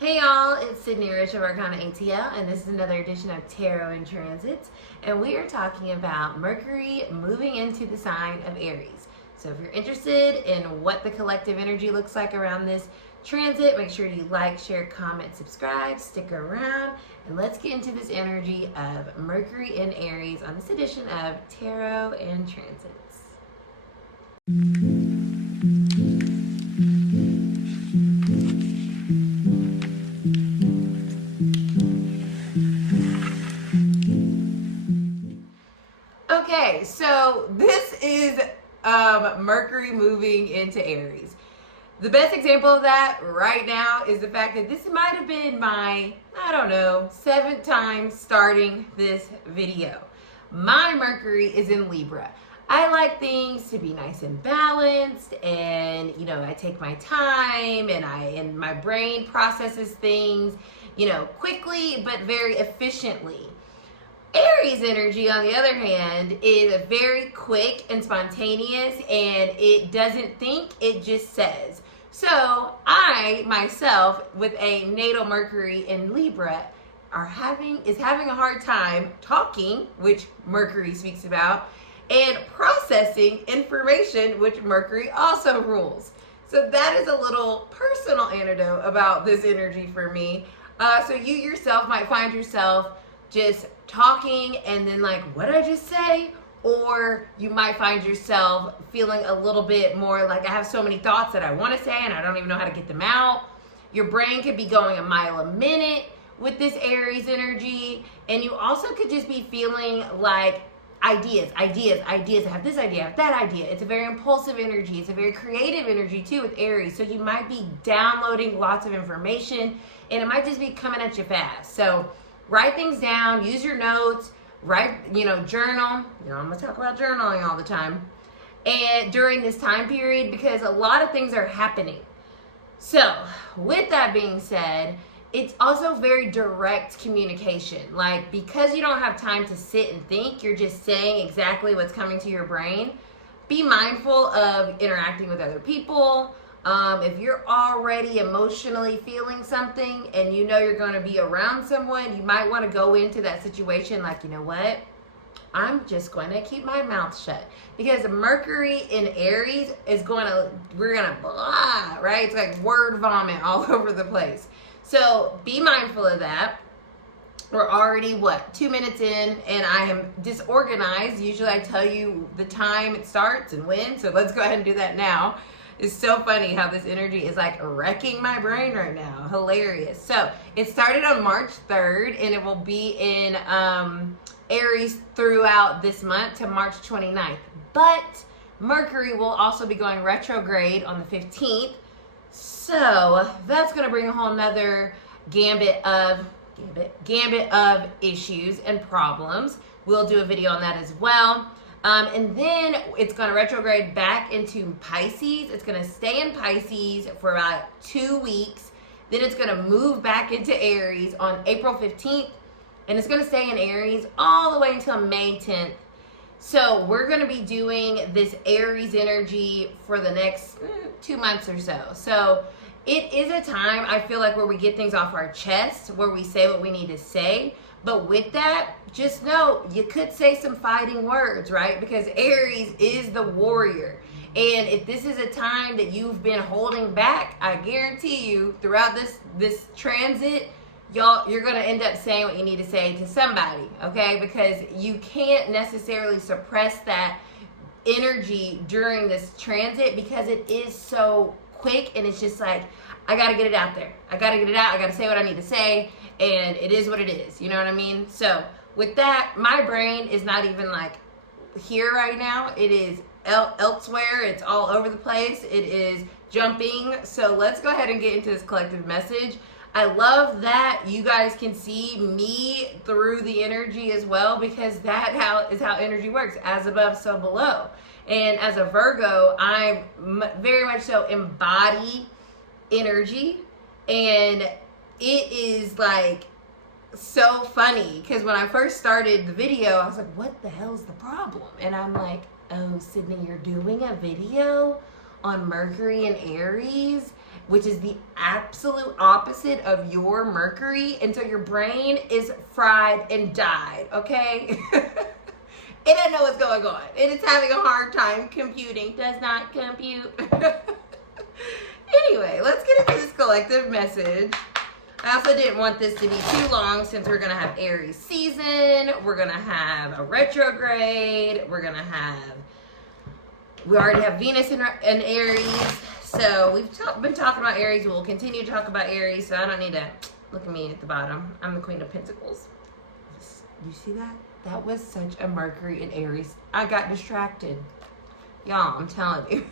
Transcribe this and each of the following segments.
Hey y'all, it's Cidnee of Arcana ATL, and this is another edition of Tarot and Transits, and we are talking about Mercury moving into the sign of Aries. So if you're interested in what the collective energy looks like around this transit, make sure you like, share, comment, subscribe, stick around, and let's get into this energy of Mercury in Aries on this edition of Tarot and Transits. Okay, so this is Mercury moving into Aries. The best example of that right now is the fact that this might have been my, 7th time starting this video. My Mercury is in Libra. I like things to be nice and balanced, and I take my time, and my brain processes things, quickly but very efficiently. Aries energy, on the other hand, is very quick and spontaneous, and it doesn't think, it just says. So I, myself, with a natal Mercury in Libra, is having a hard time talking, which Mercury speaks about, and processing information, which Mercury also rules. So that is a little personal anecdote about this energy for me. So you yourself might find yourself just talking and then like, what did I just say? Or you might find yourself feeling a little bit more like, I have so many thoughts that I want to say and I don't even know how to get them out. Your brain could be going a mile a minute with this Aries energy, and you also could just be feeling like ideas. I have this idea, I have that idea. It's a very impulsive energy. It's a very creative energy too with Aries. So you might be downloading lots of information and it might just be coming at you fast. So write things down, use your notes, journal. I'm gonna talk about journaling all the time. And during this time period, because a lot of things are happening. So with that being said, it's also very direct communication. Like, because you don't have time to sit and think, you're just saying exactly what's coming to your brain. Be mindful of interacting with other people. If you're already emotionally feeling something and you're going to be around someone, you might want to go into that situation like, you know what? I'm just going to keep my mouth shut. Because Mercury in Aries we're going to blah, right? It's like word vomit all over the place. So be mindful of that. We're already, 2 minutes in, and I am disorganized. Usually I tell you the time it starts and when, so let's go ahead and do that now. It's so funny how this energy is like wrecking my brain right now. Hilarious. So it started on March 3rd, and it will be in Aries throughout this month to March 29th. But Mercury will also be going retrograde on the 15th. So that's going to bring a whole nother gambit of issues and problems. We'll do a video on that as well. And then it's going to retrograde back into Pisces. It's going to stay in Pisces for about 2 weeks. Then it's going to move back into Aries on April 15th. And it's going to stay in Aries all the way until May 10th. So we're going to be doing this Aries energy for the next 2 months or so. So it is a time, I feel like, where we get things off our chest, where we say what we need to say. But with that, just know you could say some fighting words, right? Because Aries is the warrior. And if this is a time that you've been holding back, I guarantee you throughout this transit, you're going to end up saying what you need to say to somebody, okay? Because you can't necessarily suppress that energy during this transit because it is so quick, and it's just like, I got to get it out there. I got to get it out. I got to say what I need to say, and it is what it is. You know what I mean? So with that, my brain is not even like here right now. It is elsewhere. It's all over the place. It is jumping. So let's go ahead and get into this collective message. I love that you guys can see me through the energy as well, because that is how energy works. As above, so below. And as a Virgo, I very much so embody energy, and it is like so funny because when I first started the video, I was like, what the hell's the problem? And I'm like, oh, Cidnee, you're doing a video on Mercury and Aries? which is the absolute opposite of your Mercury. And so your brain is fried and died, okay? It doesn't know what's going on. It is having a hard time computing. Does not compute. Anyway, let's get into this collective message. I also didn't want this to be too long since we're going to have Aries season. We're going to have a retrograde. We already have Venus in Aries. So we've been talking about Aries. We'll continue to talk about Aries. So I don't need to look at me at the bottom. I'm the Queen of Pentacles. You see that? That was such a Mercury in Aries. I got distracted. Y'all, I'm telling you.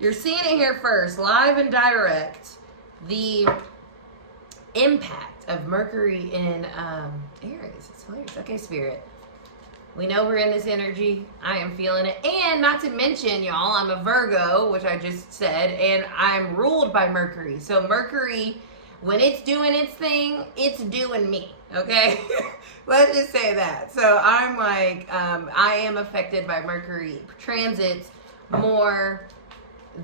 You're seeing it here first, live and direct. The impact of Mercury in Aries. It's hilarious. Okay, Spirit. We know we're in this energy. I am feeling it. And not to mention, y'all, I'm a Virgo, which I just said, and I'm ruled by Mercury. So Mercury, when it's doing its thing, it's doing me. Okay? Let's just say that. So I'm like, I am affected by Mercury transits more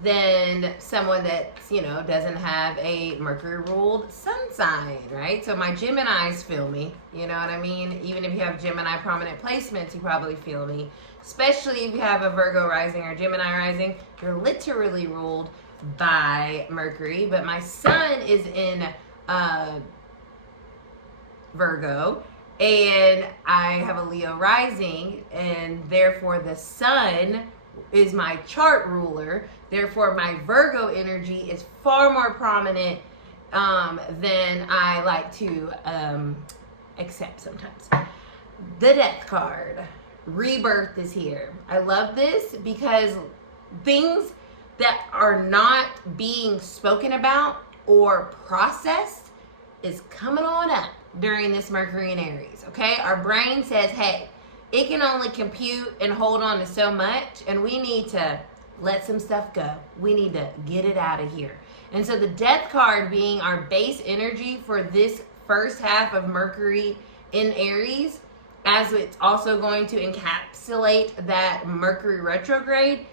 than someone that's, doesn't have a Mercury ruled sun sign, right? So my Geminis feel me, you know what I mean? Even if you have Gemini prominent placements, you probably feel me. Especially if you have a Virgo rising or Gemini rising, you're literally ruled by Mercury. But my sun is in Virgo, and I have a Leo rising, and therefore the sun is my chart ruler. Therefore, my Virgo energy is far more prominent than I like to accept sometimes. The Death card. Rebirth is here. I love this because things that are not being spoken about or processed is coming on up during this Mercury in Aries, okay? Our brain says, hey, it can only compute and hold on to so much, and we need to let some stuff go. We need to get it out of here. And so the Death card being our base energy for this first half of Mercury in Aries, as it's also going to encapsulate that Mercury retrograde,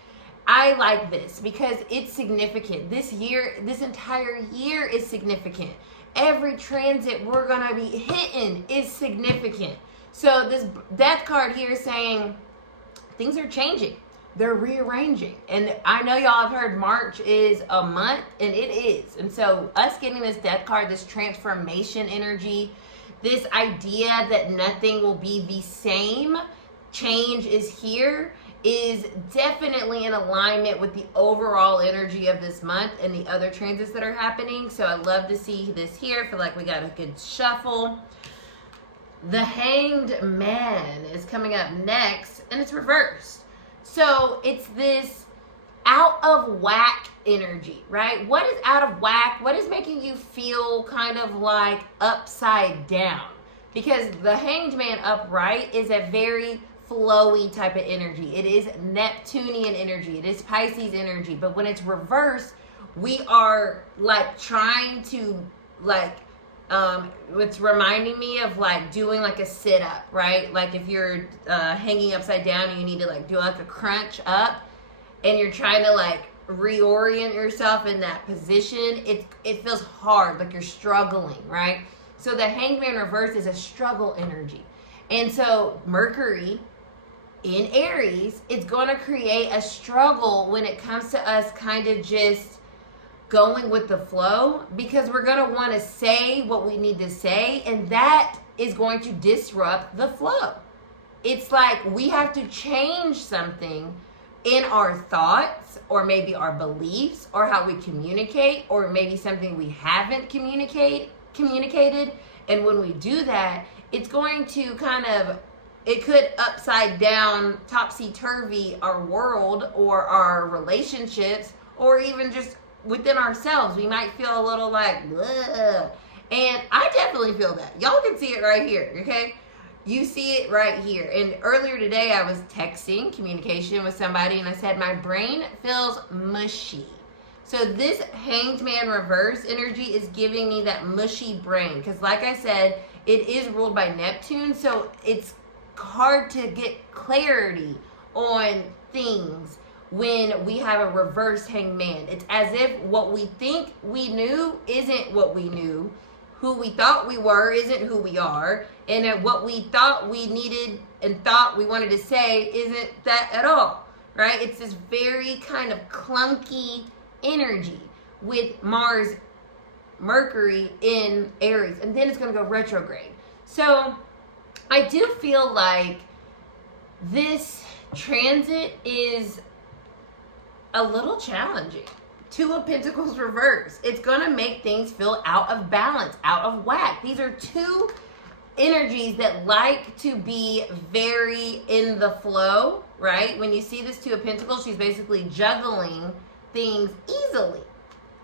I like this because it's significant. This entire year is significant. Every transit we're going to be hitting is significant. So this Death card here is saying things are changing. They're rearranging. And I know y'all have heard March is a month, and it is. And so us getting this Death card, this transformation energy, this idea that nothing will be the same, change is here, is definitely in alignment with the overall energy of this month and the other transits that are happening. So I love to see this here. I feel like we got a good shuffle. The Hanged Man is coming up next, and it's reversed. So it's this out of whack energy, right? What is out of whack? What is making you feel kind of like upside down? Because the Hanged Man upright is a very flowy type of energy. It is Neptunian energy. It is Pisces energy. But when it's reversed, we are like trying to it's reminding me of like doing like a sit up, right? Like if you're hanging upside down and you need to like do like a crunch up and you're trying to like reorient yourself in that position, it feels hard, like you're struggling, right? So the Hanged Man reverse is a struggle energy. And so Mercury in Aries is going to create a struggle when it comes to us kind of just going with the flow, because we're going to want to say what we need to say, and that is going to disrupt the flow. It's like we have to change something in our thoughts, or maybe our beliefs, or how we communicate, or maybe something we haven't communicated. And when we do that, it's going to it could upside down, topsy-turvy our world or our relationships, or even just within ourselves. We might feel a little like, ugh. And I definitely feel that. Y'all can see it right here, okay? You see it right here. And earlier today, I was texting, communication with somebody, and I said, my brain feels mushy. So this Hanged Man reverse energy is giving me that mushy brain. Because like I said, it is ruled by Neptune, so it's hard to get clarity on things when we have a reverse hangman. It's as if what we think we knew isn't what we knew. Who we thought we were isn't who we are. And that what we thought we needed and thought we wanted to say isn't that at all, right? It's this very kind of clunky energy with Mercury in Aries. And then it's going to go retrograde. So I do feel like this transit is a little challenging. Two of Pentacles reverse. It's going to make things feel out of balance, out of whack. These are two energies that like to be very in the flow, right? When you see this Two of Pentacles, she's basically juggling things easily.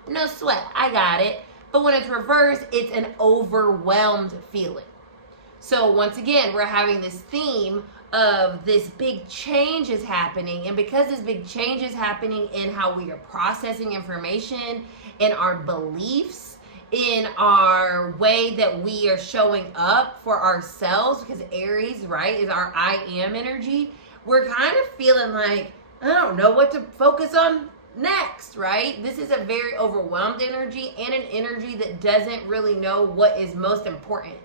No sweat. I got it. But when it's reversed, it's an overwhelmed feeling. So once again, we're having this theme of this big change is happening, and because this big change is happening in how we are processing information, in our beliefs, in our way that we are showing up for ourselves, because Aries, right, is our I am energy, we're kind of feeling like, I don't know what to focus on next, right? This is a very overwhelmed energy and an energy that doesn't really know what is most important.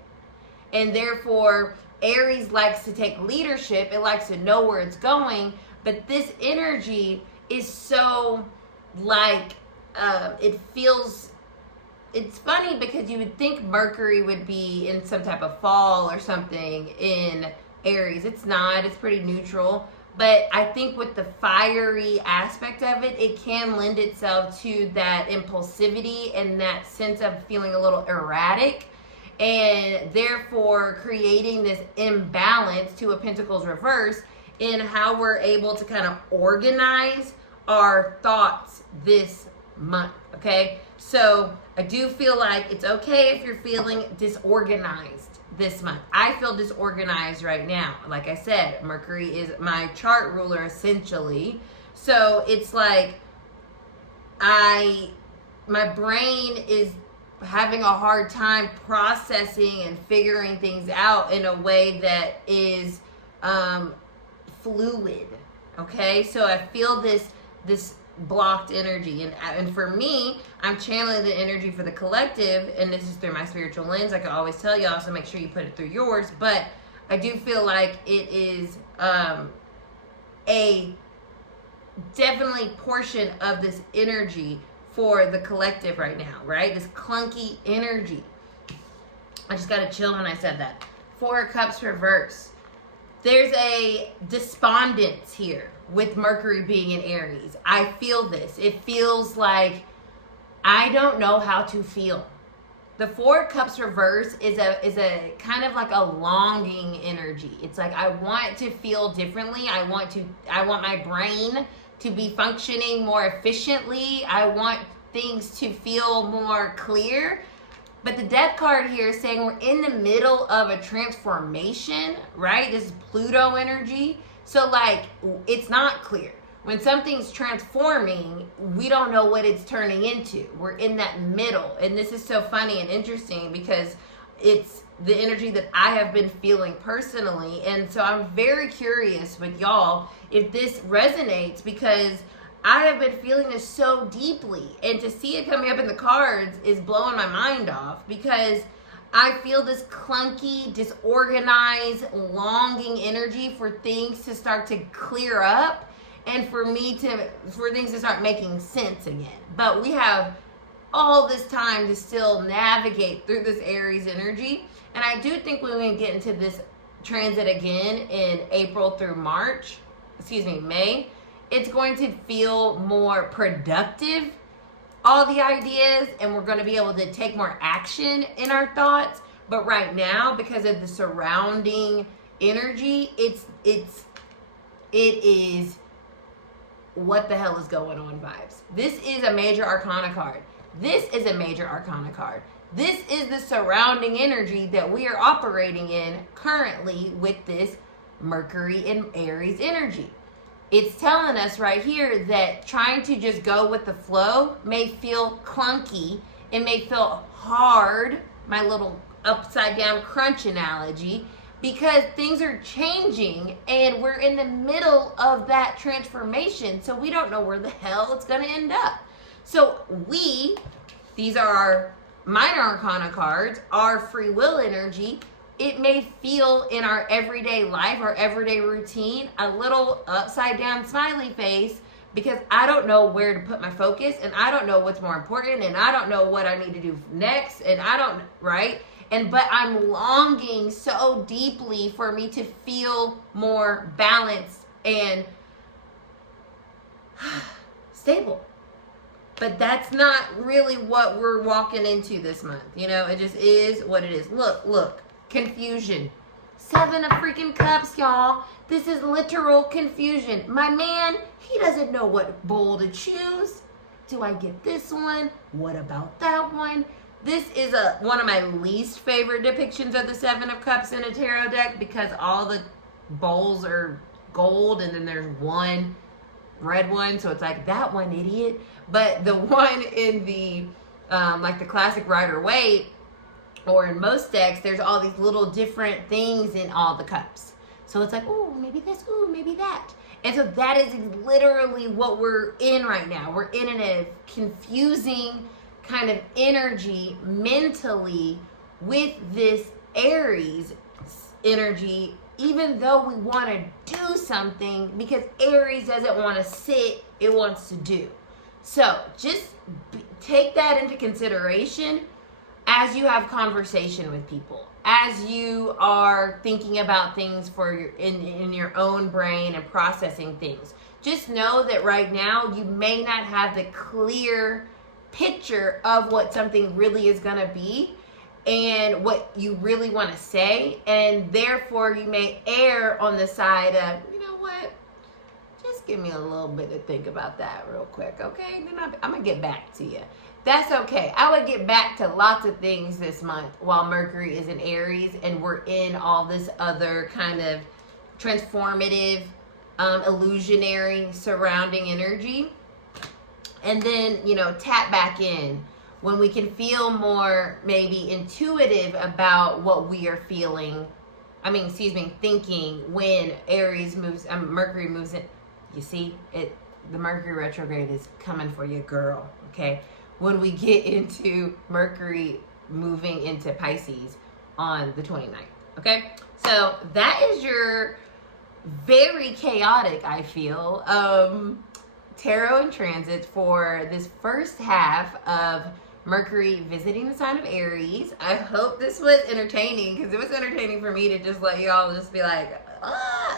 And therefore, Aries likes to take leadership. It likes to know where it's going. But this energy is so like, it feels, it's funny because you would think Mercury would be in some type of fall or something in Aries. It's not. It's pretty neutral. But I think with the fiery aspect of it, it can lend itself to that impulsivity and that sense of feeling a little erratic. And therefore creating this imbalance, Two of Pentacles reverse, in how we're able to kind of organize our thoughts this month, okay? So I do feel like it's okay if you're feeling disorganized this month. I feel disorganized right now. Like I said, Mercury is my chart ruler essentially. So it's like my brain is having a hard time processing and figuring things out in a way that is fluid. Okay, so I feel this blocked energy, and for me, I'm channeling the energy for the collective, and this is through my spiritual lens. I can always tell y'all, so make sure you put it through yours. But I do feel like it is a definitely portion of this energy for the collective right now, right? This clunky energy. I just got to chill when I said that. Four of Cups reverse. There's a despondence here with Mercury being in Aries. I feel this. It feels like I don't know how to feel. The Four of Cups reverse is a kind of like a longing energy. It's like I want to feel differently. I want my brain to be functioning more efficiently. I want things to feel more clear. But the Death card here is saying we're in the middle of a transformation, right? This is Pluto energy. So like, it's not clear. When something's transforming, we don't know what it's turning into. We're in that middle. And this is so funny and interesting because it's the energy that I have been feeling personally. And so I'm very curious with y'all if this resonates, because I have been feeling this so deeply. And to see it coming up in the cards is blowing my mind off, because I feel this clunky, disorganized, longing energy for things to start to clear up and for things to start making sense again. But we have all this time to still navigate through this Aries energy. And I do think when we get into this transit again in April through May, it's going to feel more productive, all the ideas, and we're going to be able to take more action in our thoughts. But right now, because of the surrounding energy, it is what the hell is going on vibes. This is a major arcana card. This is a major arcana card. This is the surrounding energy that we are operating in currently with this Mercury and Aries energy. It's telling us right here that trying to just go with the flow may feel clunky. It may feel hard, my little upside down crunch analogy, because things are changing and we're in the middle of that transformation. So we don't know where the hell it's going to end up. So these are our minor arcana cards, our free will energy. It may feel in our everyday life, our everyday routine, a little upside down smiley face, because I don't know where to put my focus, and I don't know what's more important, and I don't know what I need to do next, and I don't, right? But I'm longing so deeply for me to feel more balanced and stable. But that's not really what we're walking into this month. You know, it just is what it is. Look, confusion. 7 of freaking cups, y'all. This is literal confusion. My man, he doesn't know what bowl to choose. Do I get this one? What about that one? This is one of my least favorite depictions of the 7 of Cups in a tarot deck, because all the bowls are gold and then there's one red one. So it's like, that one, idiot. But the one in the, like the classic Rider-Waite, or in most decks, there's all these little different things in all the cups. So it's like, ooh, maybe this, ooh, maybe that. And so that is literally what we're in right now. We're in a confusing kind of energy mentally with this Aries energy, even though we want to do something, because Aries doesn't want to sit, it wants to do. So just take that into consideration as you have conversation with people, as you are thinking about things for in your own brain and processing things. Just know that right now you may not have the clear picture of what something really is going to be and what you really want to say, and therefore you may err on the side of, you know what, just give me a little bit to think about that real quick, okay? Then I'm going to get back to you. That's okay. I would get back to lots of things this month while Mercury is in Aries and we're in all this other kind of transformative, illusionary surrounding energy. And then, you know, tap back in when we can feel more maybe intuitive about what we are feeling. Thinking when Aries moves, Mercury moves in. You see, the Mercury retrograde is coming for you, girl, okay? When we get into Mercury moving into Pisces on the 29th, okay? So that is your very chaotic, I feel, tarot and transits for this first half of Mercury visiting the sign of Aries. I hope this was entertaining, because it was entertaining for me to just let y'all just be like,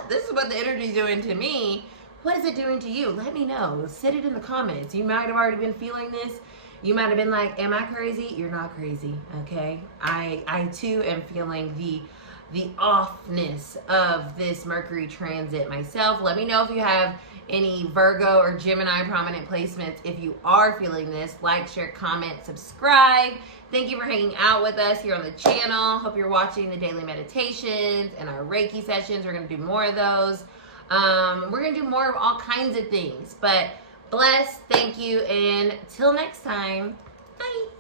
this is what the energy is doing to me. What is it doing to you? Let me know. Sit it in the comments. You might have already been feeling this. You might have been like, am I crazy? You're not crazy, okay? I too am feeling the offness of this Mercury transit myself. Let me know if you have any Virgo or Gemini prominent placements. If you are feeling this, like, share, comment, subscribe. Thank you for hanging out with us here on the channel. Hope you're watching the daily meditations and our Reiki sessions. We're going to do more of those. We're going to do more of all kinds of things. But bless, thank you, and till next time, bye.